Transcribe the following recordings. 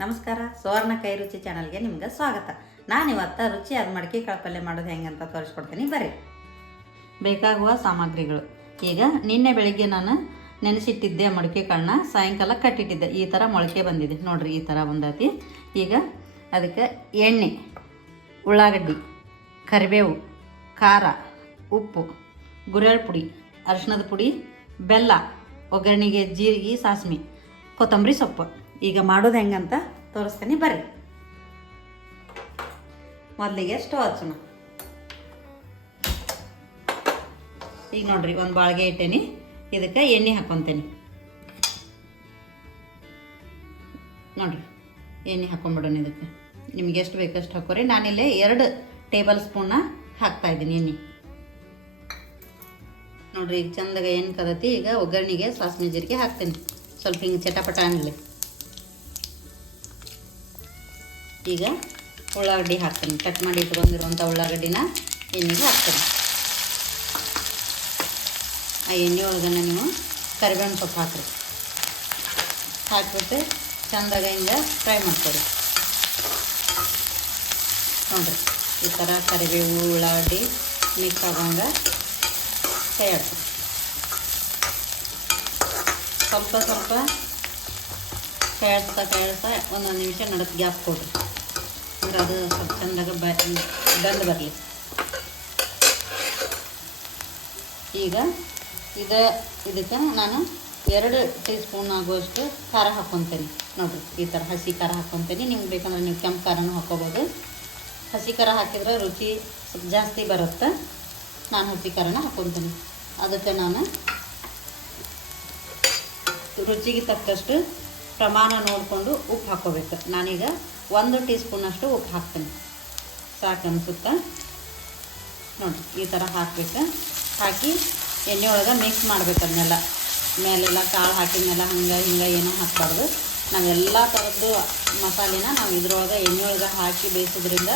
ನಮಸ್ಕಾರ, ಸುವರ್ಣ ಕೈ ರುಚಿ ಚಾನಲ್ಗೆ ನಿಮ್ಗೆ ಸ್ವಾಗತ. ನಾನು ಇವತ್ತು ರುಚಿಯಾದ ಮಡಕೆ ಕಾಳು ಮಾಡೋದು ಹೆಂಗೆ ಅಂತ ತೋರಿಸ್ಕೊಡ್ತೀನಿ, ಬರ್ರಿ. ಬೇಕಾಗುವ ಸಾಮಗ್ರಿಗಳು. ಈಗ ನಿನ್ನೆ ಬೆಳಿಗ್ಗೆ ನಾನು ನೆನೆಸಿಟ್ಟಿದ್ದೆ ಮಡಿಕೆ ಕಾಳನ್ನ ಸಾಯಂಕಾಲ ಕಟ್ಟಿಟ್ಟಿದ್ದೆ. ಈ ಥರ ಮೊಳಕೆ ಬಂದಿದೆ. ನೋಡ್ರಿ, ಈ ಥರ ಒಂದಾತಿ. ಈಗ ಅದಕ್ಕೆ ಎಣ್ಣೆ, ಉಳ್ಳಾಗಡ್ಡಿ, ಕರಿಬೇವು, ಖಾರ, ಉಪ್ಪು ಗುರೆಳ್ ಪುಡಿ, ಅರಿಶಿಣದ ಪುಡಿ, ಬೆಲ್ಲ, ಒಗ್ಗರಣೆಗೆ ಜೀರಿಗೆ ಸಾಸ್ಮಿ ಕೊತ್ತಂಬರಿ ಸೊಪ್ಪು. ಈಗ ಮಾಡೋದು ಹೆಂಗಂತ ತೋರಿಸ್ತೀನಿ, ಬರ್ರಿ. ಮೊದಲಿಗೆ ಸ್ಟವ್ ಹಚ್ಚೋಣ. ಈಗ ನೋಡ್ರಿ, ಒಂದು ಬಾಳ್ಗೆ ಇಟ್ಟೇನಿ. ಇದಕ್ಕೆ ಎಣ್ಣೆ ಹಾಕ್ಕೊತೇನೆ ನೋಡ್ರಿ, ಎಣ್ಣೆ ಹಾಕೊಂಡ್ಬಿಡೋಣ ಇದಕ್ಕೆ. ನಿಮ್ಗೆ ಎಷ್ಟು ಬೇಕಷ್ಟು ಹಾಕೋರಿ. ನಾನಿಲ್ಲಿ ಎರಡು ಟೇಬಲ್ ಸ್ಪೂನ್ನ ಹಾಕ್ತಾ ಇದ್ದೀನಿ ಎಣ್ಣೆ. ನೋಡ್ರಿ, ಈಗ ಚಂದಾಗ ಏನು ಕದತಿ, ಈಗ ಒಗ್ಗರಣೆಗೆ ಸಾಸಿವೆ ಜೀರಿಗೆ ಹಾಕ್ತೀನಿ. ಸ್ವಲ್ಪ ಹಿಂಗೆ ಚಟಪಟ ಅನ್ನಲಿ ಈಗ ಉಳ್ಳಾಗಡ್ಡಿ ಹಾಕ್ತೀನಿ. ಕಟ್ ಮಾಡಿ ಇಟ್ಕೊಂಡಿರುವಂಥ ಉಳ್ಳಾಗಡ್ಡಿನ ಎಣ್ಣೆಗೆ ಹಾಕ್ತೀನಿ. ಆ ಎಣ್ಣೆ ಒಳಗನೆ ನೀವು ಕರಿಬೇವಿನ ಸೊಪ್ಪು ಹಾಕ್ರಿ. ಹಾಕಿಬಿಟ್ಟು ಚಂದಾಗ ಹಿಂಗೆ ಫ್ರೈ ಮಾಡ್ಕೊಡಿ. ನೋಡಿರಿ, ಈ ಥರ ಕರಿಬೇವು, ಉಳ್ಳಾಗಡ್ಡಿ ಮಿಕ್ಸ್ ಆಗೋಂಗೆ ಫ್ರೈ ಸ್ವಲ್ಪ ಸ್ವಲ್ಪ ಕೇಳ್ತಾ ಕೇಳ್ತಾ ಒಂದೊಂದು ನಿಮಿಷ ನಡಕ್ಕೆ ಗ್ಯಾಪ್ ಕೊಡ್ರಿ. ಅಂದ್ರೆ ಅದು ಸ್ವಲ್ಪ ಚಂದಾಗ ಬ ಬರಲಿ. ಈಗ ಇದ ಇದಕ್ಕೆ ನಾನು ಎರಡು ಟೀ ಸ್ಪೂನ್ ಆಗುವಷ್ಟು ಖಾರ ಹಾಕ್ಕೊತೀನಿ ನೋಡಿರಿ, ಈ ಥರ ಹಸಿ ಖಾರ ಹಾಕ್ಕೊತೀನಿ ನಿಮ್ಗೆ ಬೇಕಂದ್ರೆ ನೀವು ಕೆಂಪು ಖಾರನೂ ಹಾಕ್ಕೋಬೋದು ಹಸಿ ಖಾರ ಹಾಕಿದ್ರೆ ರುಚಿ ಸ್ವಲ್ಪ ಜಾಸ್ತಿ ಬರುತ್ತೆ. ನಾನು ಹಸಿ ಖಾರನ ಹಾಕ್ಕೊತೀನಿ ಅದಕ್ಕೆ ನಾನು ರುಚಿಗೆ ತಕ್ಕಷ್ಟು ಪ್ರಮಾಣ ನೋಡಿಕೊಂಡು ಉಪ್ಪು ಹಾಕ್ಕೋಬೇಕು ನಾನೀಗ ಒಂದು ಟೀ ಸ್ಪೂನಷ್ಟು ಉಪ್ಪು ಹಾಕ್ತೀನಿ. ಸಾಕು ಅನಿಸುತ್ತೆ ನೋಡಿ, ಈ ಥರ ಹಾಕಬೇಕು. ಹಾಕಿ ಎಣ್ಣೆ ಒಳಗೆ ಮಿಕ್ಸ್ ಮಾಡ್ಬೇಕು ಅದನ್ನೆಲ್ಲ. ಮೇಲೆಲ್ಲ ಕಾಳು ಹಾಕಿದ್ಮೇಲೆ ಹಂಗೆ ಹಿಂಗೆ ಏನೂ ಹಾಕಬಾರ್ದು. ನಾವೆಲ್ಲ ಥರದ್ದು ಮಸಾಲೆನ ನಾವು ಇದ್ರೊಳಗೆ ಎಣ್ಣೆ ಒಳಗೆ ಹಾಕಿ ಬೇಯಿಸೋದ್ರಿಂದ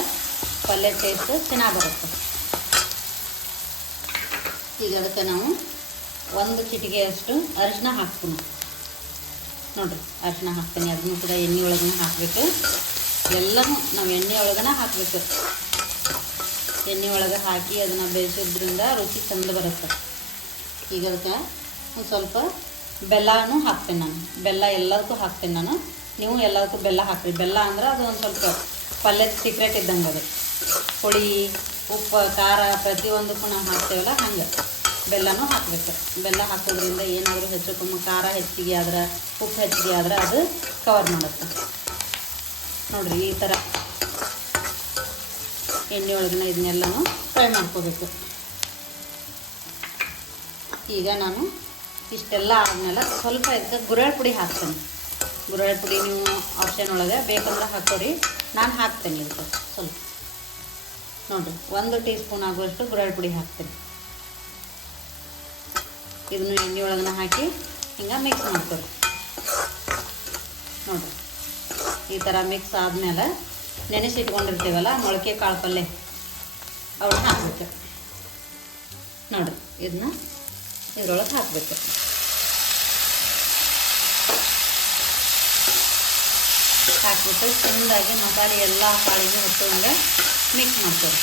ಪಲ್ಯ ಟೇಸ್ಟ್ ಚೆನ್ನಾಗಿ ಬರುತ್ತೆ ಈಗ ಅದಕ್ಕೆ ನಾವು ಒಂದು ಚಿಟಿಗೆಯಷ್ಟು ಅರಿಶಿನ ಹಾಕ್ತೀನಿ. ನೋಡಿರಿ ಅರಿಶಿನ ಹಾಕ್ತೀನಿ. ಅದನ್ನು ಕೂಡ ಎಣ್ಣೆ ಒಳಗೆ ಹಾಕಬೇಕು. ಎಲ್ಲನೂ ನಾವು ಎಣ್ಣೆ ಒಳಗನೆ ಹಾಕಬೇಕು. ಎಣ್ಣೆ ಒಳಗೆ ಹಾಕಿ ಅದನ್ನು ಬೇಯಿಸೋದ್ರಿಂದ ರುಚಿ ಚಂದ ಬರುತ್ತೆ. ಈಗ ಅದಕ್ಕೆ ಒಂದು ಸ್ವಲ್ಪ ಬೆಲ್ಲನೂ ಹಾಕ್ತೀನಿ ನಾನು. ಬೆಲ್ಲ ಎಲ್ಲದಕ್ಕೂ ಹಾಕ್ತೀನಿ ನಾನು. ನೀವು ಎಲ್ಲದಕ್ಕೂ ಬೆಲ್ಲ ಹಾಕ್ರಿ. ಬೆಲ್ಲ ಅಂದ್ರೆ ಅದು ಒಂದು ಸ್ವಲ್ಪ ಪಲ್ಯದ ಸೀಕ್ರೆಟ್ ಇದ್ದಂಗೆ ಅದು. ಪುಡಿ, ಉಪ್ಪು, ಖಾರ ಪ್ರತಿಯೊಂದಕ್ಕೂ ನಾವು ಹಾಕ್ತೇವಲ್ಲ ಹಂಗೆ. ಬೆಲ್ಲನೂ ಹಾಕಬೇಕು. ಬೆಲ್ಲ ಹಾಕೋದ್ರಿಂದ ಏನಾದರೂ ಹೆಚ್ಚು ಕಮ್ಮಿ ಖಾರ ಹೆಚ್ಚಿಗೆ ಆದ್ರೆ, ಉಪ್ಪು ಹೆಚ್ಚಿಗೆ ಆದ್ರೆ ಅದು ಕವರ್ ಮಾಡುತ್ತೆ. ನೋಡಿರಿ, ಈ ಥರ ಎಣ್ಣೆ ಒಳಗನ್ನ ಇದನ್ನೆಲ್ಲನೂ ಫ್ರೈ ಮಾಡ್ಕೋಬೇಕು. ಈಗ ನಾನು ಇಷ್ಟೆಲ್ಲ ಆದಮೇಲೆ ಸ್ವಲ್ಪ ಇದಕ್ಕೆ ಗುರಳ್ ಪುಡಿ ಹಾಕ್ತೇನೆ. ಗುರಳ್ ಪುಡಿ ನೀವು ಆಪ್ಷನ್ ಒಳಗೆ ಬೇಕಂದ್ರೆ ಹಾಕೋರಿ ನಾನು ಹಾಕ್ತೇನೆ ಇದಕ್ಕೆ ಸ್ವಲ್ಪ. ನೋಡಿರಿ, ಒಂದು ಟೀ ಸ್ಪೂನ್ ಆಗುವಷ್ಟು ಗುರಳ್ ಪುಡಿ ಹಾಕ್ತೇನೆ. ಇದನ್ನು ಎಣ್ಣೆ ಒಳಗನ್ನ ಹಾಕಿ ಹಿಂಗೆ ಮಿಕ್ಸ್ ಮಾಡ್ಕೊರಿ. ನೋಡಿರಿ. ಈ ಥರ ಮಿಕ್ಸ್ ಆದಮೇಲೆ ನೆನೆಸಿಟ್ಕೊಂಡಿರ್ತೀವಲ್ಲ ಮೊಳಕೆ ಕಾಳು ಪಲ್ಯ ಅವನ್ನ ಹಾಕ್ಬೇಕು. ನೋಡಿ ಇದನ್ನ ಇದ್ರೊಳಗೆ ಹಾಕಬೇಕು. ಹಾಕ್ಬಿಟ್ಟು ಚೆಂದಾಗಿ ಮಸಾಲೆ ಎಲ್ಲ ಕಾಳಿಗೆ ಹತ್ತುವಂಗೆ ಮಿಕ್ಸ್ ಮಾಡ್ತೇವೆ.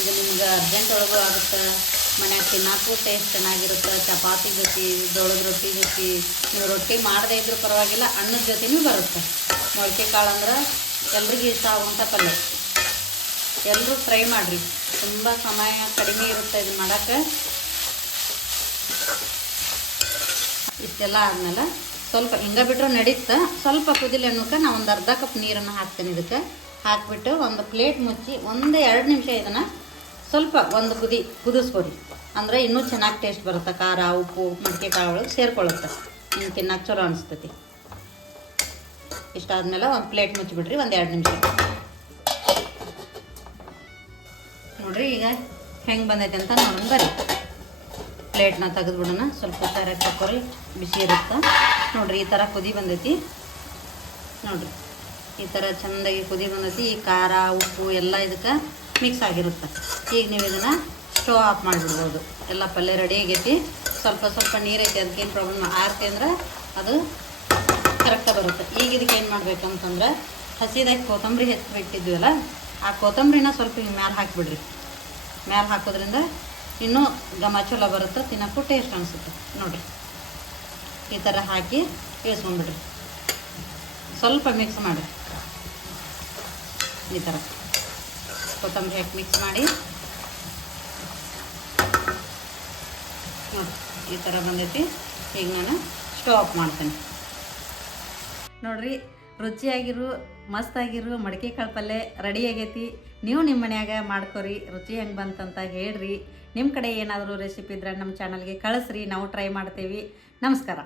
ಇದು ನಿಮ್ಗೆ ಅರ್ಜೆಂಟ್ ಒಳಗೂ ಆಗುತ್ತೆ. ಮನ್ಯಾಗ ತಿನ್ನಕ್ಕೂ ಟೇಸ್ಟ್ ಚೆನ್ನಾಗಿರುತ್ತೆ, ಚಪಾತಿ ಜೊತೆ ಜೋಳದ ರೊಟ್ಟಿ ಜೊತೆ. ನೀವು ರೊಟ್ಟಿ ಮಾಡದೇ ಇದ್ರೂ ಪರವಾಗಿಲ್ಲ, ಅನ್ನದ ಜೊತೆನೂ ಬರುತ್ತೆ. ಮೊಳಕೆ ಕಾಳು ಅಂದ್ರೆ ಎಲ್ರಿಗೂ ಇಷ್ಟ ಆಗುವಂಥ ಪಲ್ಯ. ಎಲ್ಲರೂ ಫ್ರೈ ಮಾಡಿರಿ. ತುಂಬ ಸಮಯ ಕಡಿಮೆ ಇರುತ್ತೆ ಇದು ಮಾಡೋಕ್ಕೆ ಇಷ್ಟೆಲ್ಲ ಆದಮೇಲೆ ಸ್ವಲ್ಪ ಹಿಂಗೆ ಬಿಟ್ಟರೆ ನಡೀತ. ಸ್ವಲ್ಪ ಕುದಿಲಿ ಅನ್ನೋಕೆ ನಾನು ಒಂದು ಅರ್ಧ ಕಪ್ ನೀರನ್ನು ಹಾಕ್ತೇನೆ ಇದಕ್ಕೆ. ಹಾಕಿಬಿಟ್ಟು ಒಂದು ಪ್ಲೇಟ್ ಮುಚ್ಚಿ ಒಂದು ಎರಡು ನಿಮಿಷ ಇದನ್ನು ಸ್ವಲ್ಪ ಒಂದು ಕುದಿ ಕುದಿಸ್ಕೊಡಿ. ಅಂದರೆ ಇನ್ನೂ ಚೆನ್ನಾಗಿ ಟೇಸ್ಟ್ ಬರುತ್ತೆ. ಖಾರ, ಉಪ್ಪು, ಮಡಿಕೆ ಕಾಳು ಒಳಗೆ ಸೇರ್ಕೊಳ್ಳುತ್ತೆ. ಹಿಂಗೆ ತಿನ್ನಕ್ಕೆ ಚಲೋ ಅನಿಸ್ತೈತಿ. ಇಷ್ಟಾದ್ಮೇಲೆ ಒಂದು ಪ್ಲೇಟ್ ಮುಚ್ಚಿಬಿಡ್ರಿ, ಒಂದು ಎರಡು ನಿಮಿಷ. ನೋಡ್ರಿ, ಈಗ ಹೆಂಗೆ ಬಂದೈತೆ ಅಂತ ನೋಡೋಣ ಬರ್ರಿ ಪ್ಲೇಟ್ನ ತೆಗೆದ್ಬಿಡೋಣ. ಸ್ವಲ್ಪ ಹುಷಾರಾಗಿ ತಕ್ಕೊರಿ ಬಿಸಿ ಇರುತ್ತೆ. ನೋಡ್ರಿ, ಈ ಥರ ಕುದಿ ಬಂದೈತಿ. ನೋಡ್ರಿ, ಈ ಥರ ಚೆಂದಾಗಿ ಕುದಿ ಬಂದೈತಿ. ಈ ಖಾರ, ಉಪ್ಪು ಎಲ್ಲ ಇದಕ್ಕೆ ಮಿಕ್ಸ್ ಆಗಿರುತ್ತೆ. ಈಗ ನೀವು ಇದನ್ನು ಸ್ಟವ್ ಆಫ್ ಮಾಡಿಬಿಡ್ಬೋದು. ಎಲ್ಲ ಪಲ್ಯ ರೆಡಿ ಆಗೈತಿ. ಸ್ವಲ್ಪ ಸ್ವಲ್ಪ ನೀರೈತಿ ಅದಕ್ಕೇನು ಪ್ರಾಬ್ಲಮ್ ಆರ್ತಿ ಅಂದ್ರೆ ಅದು ಕರೆಕ್ಟಾಗಿ ಬರುತ್ತೆ. ಈಗ ಇದಕ್ಕೆ ಏನು ಮಾಡ್ಬೇಕಂತಂದ್ರೆ ಹಸಿದಾಗಿ ಕೊತ್ತಂಬರಿ ಹೆಚ್ಚಿಬಿಟ್ಟಿದ್ವಲ್ಲ ಆ ಕೊತ್ತಂಬರಿನ ಸ್ವಲ್ಪ ಹಿಂಗೆ ಮ್ಯಾಲೆ ಹಾಕಿಬಿಡ್ರಿ. ಮ್ಯಾಲೆ ಹಾಕೋದ್ರಿಂದ ಇನ್ನೂ ಘಮ ಚಲೋ ಬರುತ್ತೆ, ತಿನ್ನೋಕ್ಕೂ ಟೇಸ್ಟ್ ಅನಿಸುತ್ತೆ. ನೋಡಿರಿ. ಈ ಥರ ಹಾಕಿ ಇಳಿಸ್ಕೊಂಡ್ಬಿಡ್ರಿ. ಸ್ವಲ್ಪ ಮಿಕ್ಸ್ ಮಾಡಿರಿ. ಈ ಥರ ಕೊತ್ತಂಬರಿ ಹಾಕಿ ಮಿಕ್ಸ್ ಮಾಡಿ. ನೋಡಿ, ಈ ಥರ ಬಂದೈತಿ. ಈಗ ನಾನು ಸ್ಟವ್ ಆಫ್ ಮಾಡ್ತೇನೆ. ನೋಡ್ರಿ, ರುಚಿಯಾಗಿರು, ಮಸ್ತಾಗಿರು, ಮಡಿಕೆ ಕಾಳು ಪಲ್ಯ ರೆಡಿ ಆಗೈತಿ. ನೀವು ನಿಮ್ಮ ಮನ್ಯಾಗ ಮಾಡ್ಕೊರಿ, ರುಚಿ ಹೆಂಗೆ ಬಂತಂತ ಹೇಳ್ರಿ. ನಿಮ್ಮ ಕಡೆ ಏನಾದರೂ ರೆಸಿಪಿ ಇದ್ರೆ ನಮ್ಮ ಚಾನಲ್ಗೆ ಕಳಿಸ್ರಿ, ನಾವು ಟ್ರೈ ಮಾಡ್ತೀವಿ. ನಮಸ್ಕಾರ.